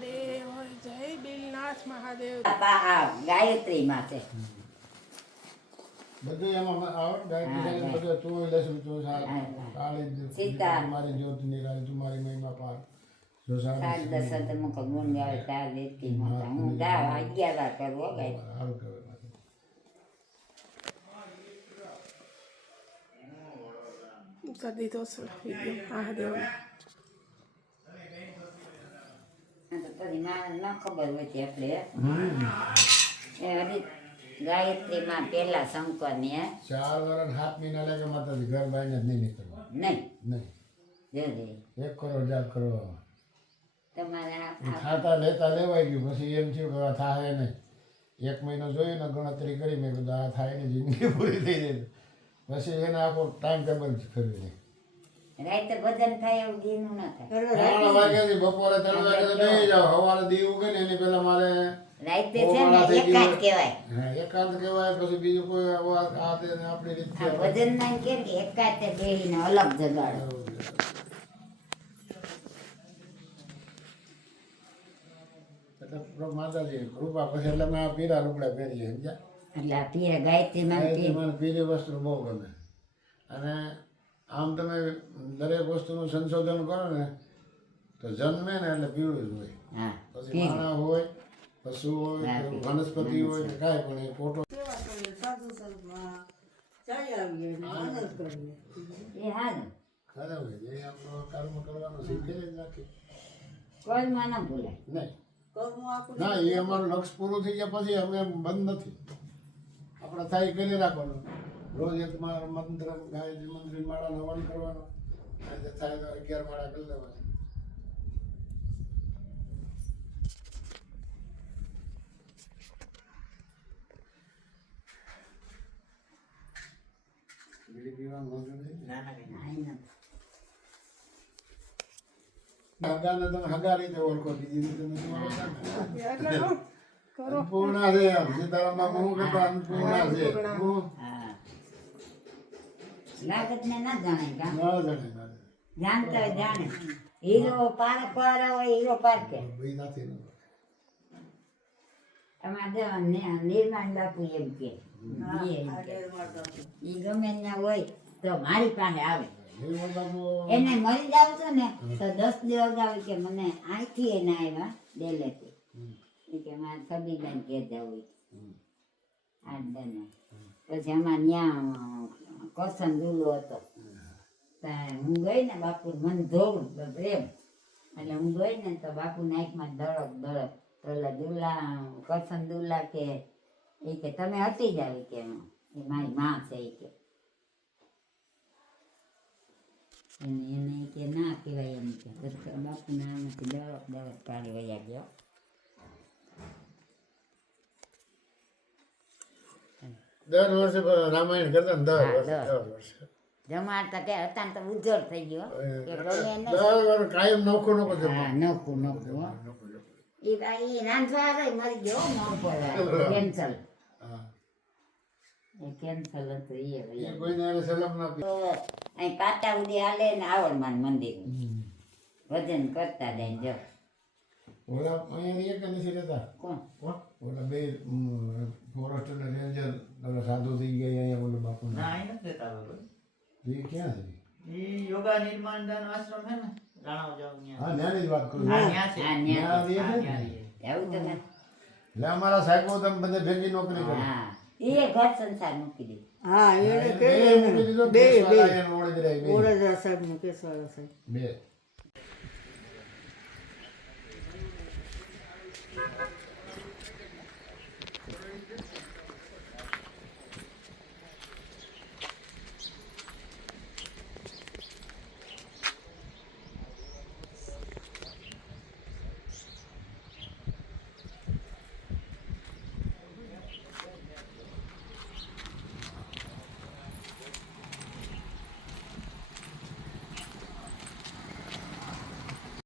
મહાદેવ જય બિલનાથ મહાદેવ. ગાયત્રીમાં છે બધું એમાં આવડ ગાયત્રી. બધું તું લસું તું. કાળી સીતા. તમારી જ્યોત નિરાળી તમારી મહિમા પાર. સાત દસ ગાવે ચાર દેતી હું ગાવ અગિયાર ગાય. મહાદેવ આ તો પછી માણસ ન ખબર હોય છે આપણે એ હજી ગાયત્રીમાં પેલા શંકરની ચાર વર્ષ સાત મહિના લાગે માતાજી ઘર બાઈને જ નહીં નીકળવા. નહીં? નહીં. જોજે એક કરોડ જાપ કરો તમારે ખાતા લેતા લેવાઈ ગયું પછી એમ થયું કે થાય નહીં. એક મહિનો જોયું ને ગણતરી કરી મેં કીધું આ થાય ને જિંદગી પૂરી થઈ જાય. પછી એને આખો ટાઈમ ટેબલ કર્યું નહીં રાતે ભજન થાય એવું દીનું ન થાય. ત્રણ વાગ્યાથી બપોરે ત્રણ વાગે બેસી જાઓ. સવારે દી ઉગે ને એની પહેલા મારે રાતે છે ને એકાદ કહેવાય. એકાંત કહેવાય પછી બીજું કોઈ આ આ તે આપણી આ રીતે ભજનમાં કેમ કે એકાતે બેહીને અલગ જગાડો. એટલે માતાજી કૃપા પછી એટલે મેં આ પીરા રૂપડા પહેરીએ સમજ્યા? એટલે આ પીરે ગાયત્રીમાં એટલે પીર વસ્તુ બહુ ગમે. અને આમ તમે દરેક વસ્તુનું સંશોધન કરો ને તો જન્મે ને એટલે પીળું જ હોય. હા પછી માણા હોય પશુ હોય. વનસ્પતિ હોય કે કાંઈ પણ એ ફોટો. ના. એ અમારું લક્ષ પૂરું થઈ ગયા પછી અમે બંધ નથી. આપણે થાય કરી રાખવાનું. રોજ એક મંત્ર ગાયત્રી મંત્રી માળાનો હવન કરવાનો. આજે થાય તો અગિયાર માળા કરી લેવાની. બીડી પીવાનું વાંધો નહીં. આઈ ન. હગાને તમે હગા રીતે ઓળખો બીજી રીતે હું કરો? અન્નપૂર્ણા છે સીતારામ હું કહેતો અન્નપૂર્ણા છે. હું? હા ના જાણે કા? ના જાણે ના જાણતા હોય જાણે. હીરો પારક વાળા હોય હીરો પારકે. ભાઈ તમારે નિર્માણ બાપુ એમ કે. ઈ એમ કે. ઈ ગમે ત્યાં હોય તો મારી પાસે આવે. એને મરી જાવ છો ને તો દસ દિવસ અગાઉ કે મને અહીંથી એને આવ્યા ડેલેથી. કે મારે સબીબેન કે જવું આઠ પછી અમારે ત્યાં કરસન દુલો હતો. હું ગઈ ને બાપુ મને ધોવું પ્રેમ એટલે હું ગઈ ને તો બાપુ નાઈકમાં દળક દળક તો ઓલા દુલ્લા કરસન દુલ્લા કે, એ કે, તમે હતી જ આવી કે, એ મારી માં છે, એ કે. એને એને કે, ના, કહેવાય એમ કે. પછી બાપુ નામાંથી દળક દળક પાડી વયા ગયો. દર વર્ષે રામાયણ કરતા દર વર્ષે દર. વર્ષે. જમાડતા તે હતા તો ઉજ્જળ થઈ ગયો દર વર્ષે કાયમ નોખું નોખું હા નોખું નોખું હો. ભાઈ રાંધવા મરી ગયો કેન્સલ. એ કેન્સલ હતું એ એ કોઈને સલામ ના અહીં પાટા ઉડી હાલે ને આવડમાન મંદિર. વજન કરતા જાય જો. ઓલા અહીંયા એક નથી રહેતા. કોણ? ઓલા બે ફોરેસ્ટર રેન્જર સાધુ થઈ ગયા અહીંયા બોલો બાપુ ના અહીં નથી દેતા હવે એ ક્યાં છે? એ યોગા નિર્માણ દાન આશ્રમ ને જાવ હા જ વાત કરું. હા, છું. છે. ન્યા છે ત્યાં ને? રહે. એવું તો એટલે અમારા સાહેબો તમે બધે ભેગી નોકરી કરે. હા. એ ઘર સંસાર મૂકી દીધું હા એને બે મૂકી બે. ઓરડા સાહેબ ને સાહેબ. બે.